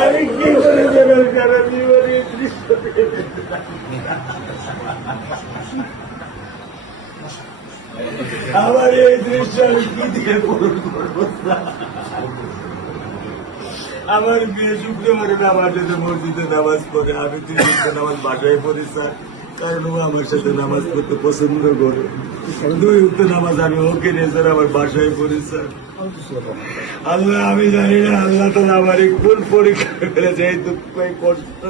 আমি কি করে দেবেন কারণ আমার এই দৃশ্য আমি কি দিয়ে পূরণ করবো? আমার বিয়ে শুক্রবারে নামাজ মসজিদে নামাজ পড়ে, আমি 3 ওয়াক্ত নামাজ বাসায় পড়ি স্যার, কারণ ও আমার সাথে নামাজ পড়তে পছন্দ করে। 2 ওয়াক্ত নামাজ আমি ওকে নিয়ে স্যার আমার বাসায় পড়ি স্যার। আল্লাহ আমি জানি না আল্লাহ তাআলা আমার এই কোন পরীক্ষা ফেলেছে, এই দুঃখ এই কষ্ট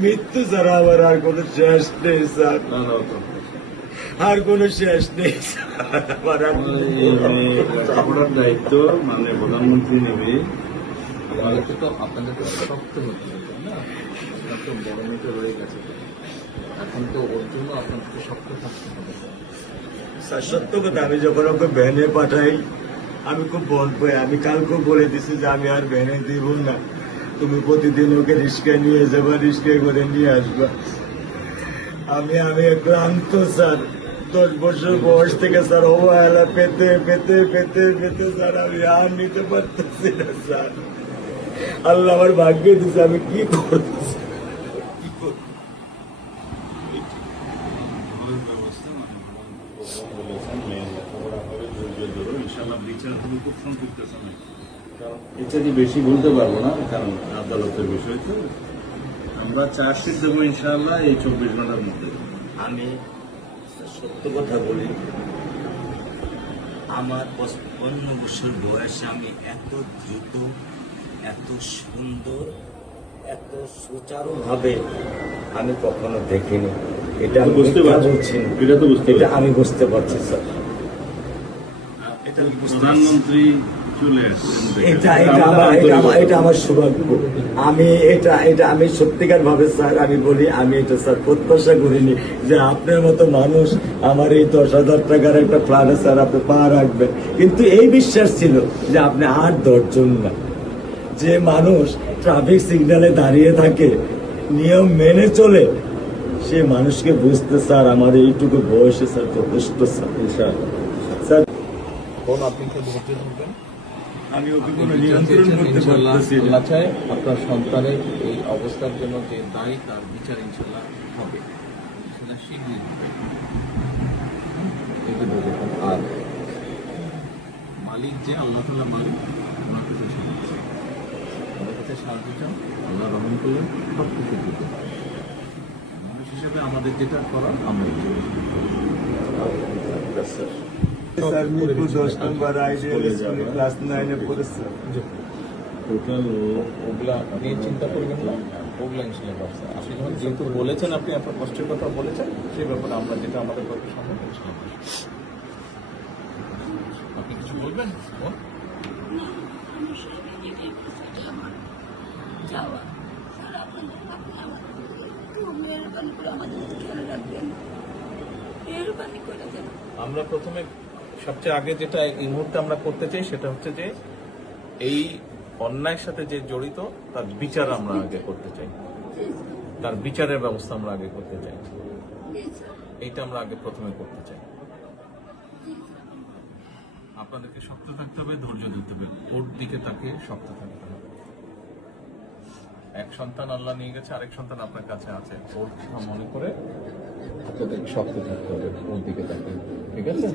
মৃত্যু ছাড়া আমার আর কোনো শেষ নেই স্যার, আর কোনো শেষ নেই স্যার। আপনার দায়িত্ব মানে প্রধানমন্ত্রী নেবে, আমাদেরকে তো আপনাদেরকে শক্ত হতে হবে না, আপনার তো বড় মেয়েটা রয়ে গেছে, এখন তো ওর জন্য আপনাদেরকে শক্ত থাকতে হবে স্যার। সত্য কথা, আমি যখন ওকে ভ্যানে পাঠাই আমি খুব বল পাই। আমি কালকেও বলে দিছি যে আমি আর ভ্যানে দিব না, তুমি প্রতিদিন ওকে রিস্কায় নিয়ে যাবা, রিস্কায় করে নিয়ে আসবা। আমি ক্লান্ত স্যার, 10 বছর বয়স থেকে স্যার অবহেলা পেতে পেতে পেতে পেতে স্যার আমি আর নিতে পারতেছি না স্যার। আল্লাহ আমার ভাগ্যে দিচ্ছে, আমি কি করবো? বিচার তুমি খুব সম্পৃক্ত সময়, এটা দিয়ে বেশি বলতে পারবো না, কারণ আদালতের বিষয় তো। আমরা চার্জশিট দেবো ইনশাআল্লাহ এই 24 ঘন্টার মধ্যে। আমি সত্য কথা বলি, আমার 55 বছর বয়সে আমি এত দ্রুত, এত সুন্দর, এত সুচারুভাবে আমি কখনো দেখিনি। এটা আমি বুঝতে পারছি না, এটা তো বুঝতে এটা আমি বুঝতে পারছি স্যার। প্রধানমন্ত্রী চলে আসছেন, এটা আমার সৌভাগ্য। আমি সত্যিকার ভাবে স্যার আমি বলি, আমি এটা স্যার প্রত্যাশা করিনি যে আপনার মতো মানুষ আমার এই 10,000 টাকার একটা প্ল্যানে স্যার আপনি পা রাখবেন, কিন্তু এই বিশ্বাস ছিল যে আপনি আর 10 জন না। যে মানুষ ট্রাফিক সিগন্যালে দাঁড়িয়ে থাকে, নিয়ম মেনে চলে, সে মানুষকে বুঝতে স্যার আমার এইটুকু বয়সে স্যার যথেষ্ট স্যার। স্যার আপনি কি ধৈর্য ধরবেন? আমি ওকে কোনো নিয়ন্ত্রণ করতে পারতেছি না। আল্লাহ চায় আপনার সন্তানের এই অবস্থার জন্য যে দায়ী, তার বিচার ইনশাল্লাহ হবে, সেটা শীঘ্রই হবে। আর মালিক যে আল্লাহ তাআলা মালিক, ওনার কাছে সাহায্য, ওনার কাছে সাহায্য চাও, আল্লাহ রহম করলেন সব কিছু দিতে পারে। মানুষ হিসেবে আমাদের যেটা করার আমরা স্যার মিরপুর 10 নম্বর আইডিয়াল স্কুলে ক্লাস 9-এ পড়েছে। টোটাল ওগুলা নিয়ে চিন্তা করবেন না, ওগুলা ইনশাল্লাহ ব্যবস্থা। আপনি যখন যেহেতু বলেছেন, আপনি আপনার কষ্টের কথা বলেছেন, সেই ব্যাপারে আমরা যেটা আমাদের পক্ষে সম্ভব ইনশাল্লাহ। আপনি কিছু বলবেন? আমরা প্রথমে সবচেয়ে আগে যেটা এই মুহূর্তে আমরা করতে চাই সেটা হচ্ছে যে এই অন্যায়ের সাথে যে জড়িত তার বিচার আমরা আগে করতে চাই, তার বিচারের ব্যবস্থা আমরা আগে করতে চাই, এইটা আমরা আগে প্রথমে করতে চাই। আপনাদেরকে শক্ত থাকতে হবে, ধৈর্য দিতে হবে, ওর দিকে তাকে শক্ত থাকতে হবে। এক সন্তান আল্লাহ নিয়ে গেছে, আরেক সন্তান আপনার কাছে আছে, ওর কথা মনে করে আপনাদেরকে শক্ত থাকতে হবে, ওর দিকে তাকে। ঠিক আছে?